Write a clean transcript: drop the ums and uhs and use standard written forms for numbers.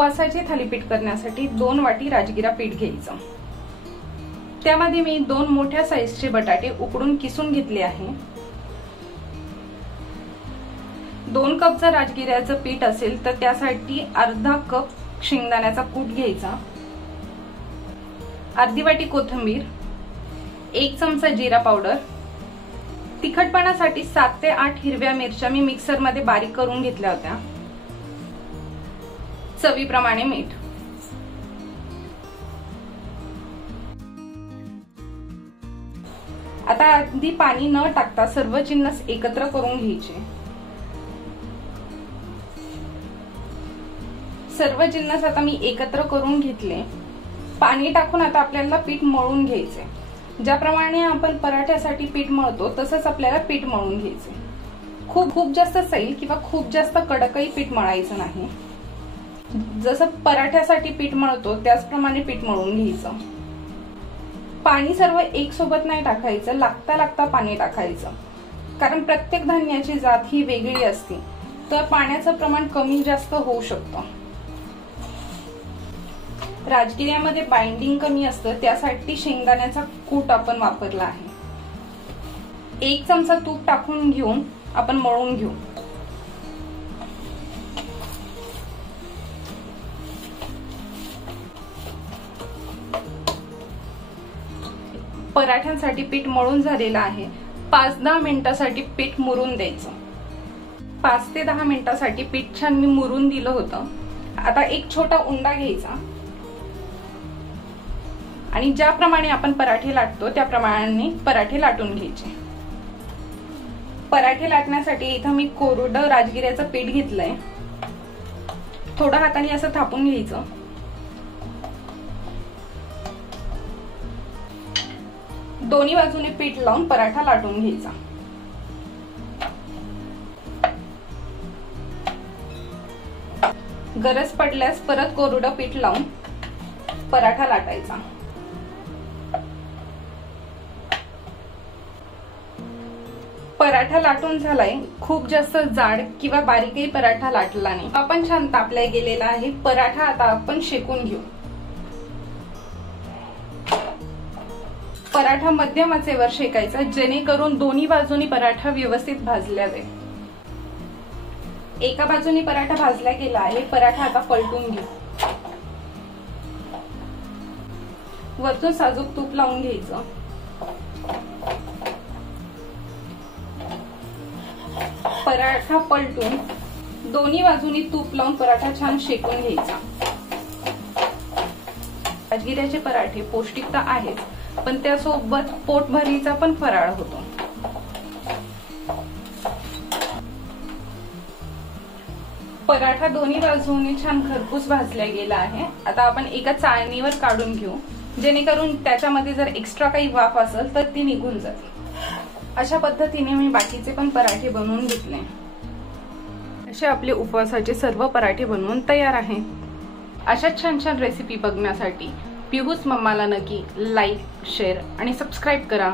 उपवासाचे थालीपीठ करण्यासाठी 2 वाटी राजगिरा पीठ घ्यायचं। त्यामध्ये मी 2 मोठ्या साईजचे बटाटे उकडून किसून घेतले आहे। 2 कप जर राजगिऱ्याचं पीठ असेल तर त्यासाठी अर्धा कप शेंगदाण्याचा कूट घ्यायचा, अर्धी वाटी कोथिंबीर, 1 चमचा जिरा पावडर, तिखटपणासाठी 7 ते 8 हिरव्या मिरच्या मी मिक्सर मध्ये बारीक करून घेतल्या होत्या, चवीप्रमाणे मीठ। आता आधी पाणी न टाकता सर्व जिन्नस एकत्र करून घ्यायचे। सर्व जिन्नस आता मी एकत्र करून घेतले। पाणी टाकून आता आपल्याला पीठ मळून घ्यायचे। ज्याप्रमाणे आपण पराठ्यासाठी पीठ मळतो तसंच आपल्याला पीठ मळून घ्यायचे। खूप जास्त सैल किंवा खूप जास्त कडकही पीठ मळायचं नाही। जसं पराठ्यासाठी पीठ मळतो त्याचप्रमाणे पीठ मळून घ्यायचं। पाणी सर्व एक सोबत नाही टाकायचं, लागता लागता पाणी टाकायचं, कारण प्रत्येक धान्याची जात ही वेगळी असते, तर पाण्याचं प्रमाण कमी जास्त होऊ शकतं। राजगिऱ्यामध्ये बाइंडिंग कमी असतं, त्यासाठी शेंगदाण्याचा कूट आपण वापरला आहे। 1 चमचा तूप टाकून घेऊन आपण मळून घेऊ। पराठ्यांसाठी पीठ मळून झालेलं आहे। 5-10 मिनिटांसाठी पीठ मुरून द्यायचं। 5 ते 10 मिनिटांसाठी पीठ छान मी मुरून दिलं होतं। आता एक छोटा उंडा घ्यायचा आणि ज्याप्रमाणे आपण पराठे लाटतो त्याप्रमाणे पराठे लाटून घ्यायचे। पराठे लाटण्यासाठी इथं मी कोरडं राजगिऱ्याचं पीठ घेतलंय। थोडं हाताने असं थापून घ्यायचं। दोन्ही बाजूने पीठ लावून पराठा लाटून घ्यायचा। गरज पडल्यास परत कोरडं पीठ लावून पराठा लाटायचा। पराठा लाटून झालाय। खूप जास्त जाड किंवा बारीकही पराठा लाटला नाही। आपण छान तापल्या गेलेला आहे। पराठा आता आपण शेकून घेऊ। पराठा मध्यम आचेवर शेकायचा, जेणेकरून दोन्ही बाजूनी पराठा व्यवस्थित भाजला जाईल। एका बाजूनी पराठा भाजला गेला आहे। पराठा आता पलटून घेऊ। वरतून साजूक तूप लावून घ्यायचं। पराठा पलटून दोन्ही बाजूनी तूप लावून पराठा छान शेकून घ्यायचा। राजगिऱ्याचे पराठे पौष्टिक तर आहेच, पण त्यासोबत पोटभरीचा पण फराळ होतो। पराठा दोन्ही बाजूने छान खरपूस भाजला गेला आहे। आता आपण एका चाळणीवर काढून घेऊ, जेणेकरून त्याच्यामध्ये जर एक्स्ट्रा काही वाफ असेल तर ती निघून जाते। अशा पद्धतीने मी बाकीचे पण पराठे बनवून घेतले। असे आपले उपवासाचे सर्व पराठे बनवून तयार आहेत। अशा छान छान रेसिपी बघण्यासाठी पिहूस मम्माला नक्की लाईक, शेअर आणि सबस्क्राईब करा।